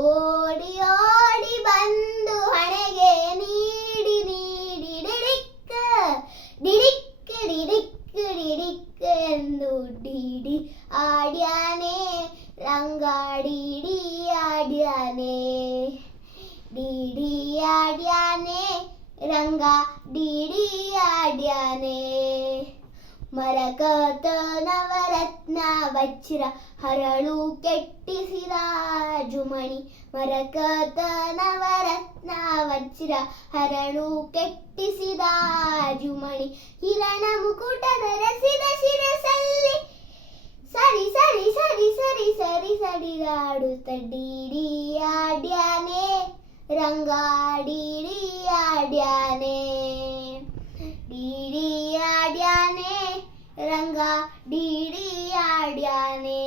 ಓಡಿ ಓಡಿ ಬಂದು ಹಣೆಗೆ ನೀಡಿ ನೀಡಿ ಡಿಡಿಕ್ಕ ಡಿಡಿಕ್ಕ ಡಿಡಿಕ್ಕ ಡಿಡಿಕ್ಕ ಎಂದು ಡಿಡಿ ಆಡ್ಯಾನೆ ರಂಗ ಡಿಡಿ ಆಡ್ಯಾನೆ ಡಿಡಿ ಆಡ್ಯಾನೆ ರಂಗ ಡಿಡಿ ಆಡ್ಯಾನೆ ಮರಕತ ನವರತ್ನ ವಜ್ರ ಹರಳು ಕೆಟ್ಟಿಸಿದ ಜುಮಣಿ ಮರಕತ ನವರತ್ನ ವಜ್ರ ಹರಳು ಕೆಟ್ಟಿಸಿದ ಜುಮಣಿ ಹಿರಣ ಮುಕುಟ ಧರಿಸಿದ ಶಿರಸಲ್ಲಿ ಸರಿ ಸರಿ ಸರಿ ಸರಿ ಸರಿ ಸರಿಗಾಡುತ್ತ ಡಿಡಿ ಆಡ್ಯಾನೆ ರಂಗ ಡಿಡಿ ಆಡ್ಯಾನೆ ಡಿಡಿ ಆಡ್ಯಾನೆ ರಂಗ ಡಿಡಿ ಆಡ್ಯಾನೆ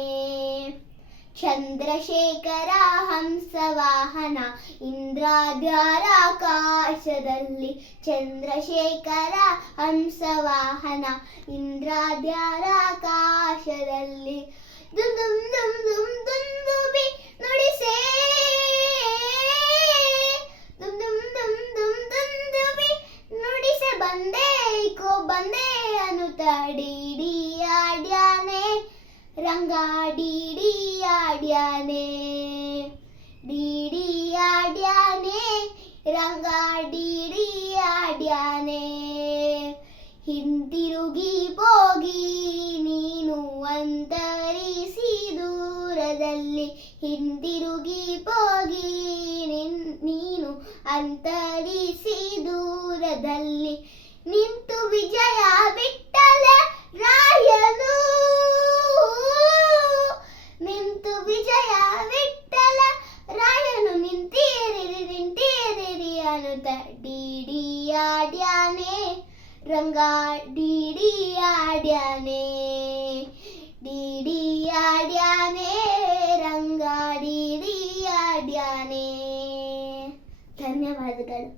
ಚಂದ್ರಶೇಖರ ಹಂಸವಾಹನ ಇಂದ್ರಾದ್ಯಾರ ಆಕಾಶದಲ್ಲಿ ಚಂದ್ರಶೇಖರ ಹಂಸವಾಹನ ಇಂದ್ರಾದ್ಯಾರ ಆಕಾಶದಲ್ಲಿ ದುಮ್ ದುಮ್ ದುಮ್ ದುಮ್ ದುಂದುಬಿ ನುಡಿಸೇ ದುಮ್ ದುಮ್ ದುಮ್ ದುಮ್ ದುಂದುಬಿ ನುಡಿಸೆ ಬಂದೆ ಕೋ ಬಂದೆ ಅನ್ನುತ್ತ ಡಿಡಿ ಆಡ್ಯಾನೆ ರಂಗ ಡಿಡಿ ಆಡ್ಯಾನೆ ಡಿಡಿ ಆಡ್ಯಾನೆ ರಂಗ ಡಿಡಿ ಆಡ್ಯಾನೆ ಹಿಂದಿರುಗಿ ಹೋಗಿ ನೀನು ಅಂತರಿಸಿ ದೂರದಲ್ಲಿ ಹಿಂದಿರುಗಿ ಹೋಗಿ ನೀನು ಅಂತರಿಸಿ ದೂರದಲ್ಲಿ ನಿಂತು ವಿಜಯ ವಿಠಲ ರಾಯನು ನಿಂತು ವಿಜಯ ವಿಠಲ ರಾಯನು ನಿಂತೀರಿರಿ ನಿಂತೀರಿರಿ ಅನ್ನುತ್ತ ಡಿಡಿ ಆಡ್ಯಾನೆ ರಂಗ ಡಿಡಿ ಆಡ್ಯಾನೆ ಡಿಡಿ ಆಡ್ಯಾನೆ ರಂಗ ಡಿಡಿ ಆಡ್ಯಾನೆ. ಧನ್ಯವಾದಗಳು.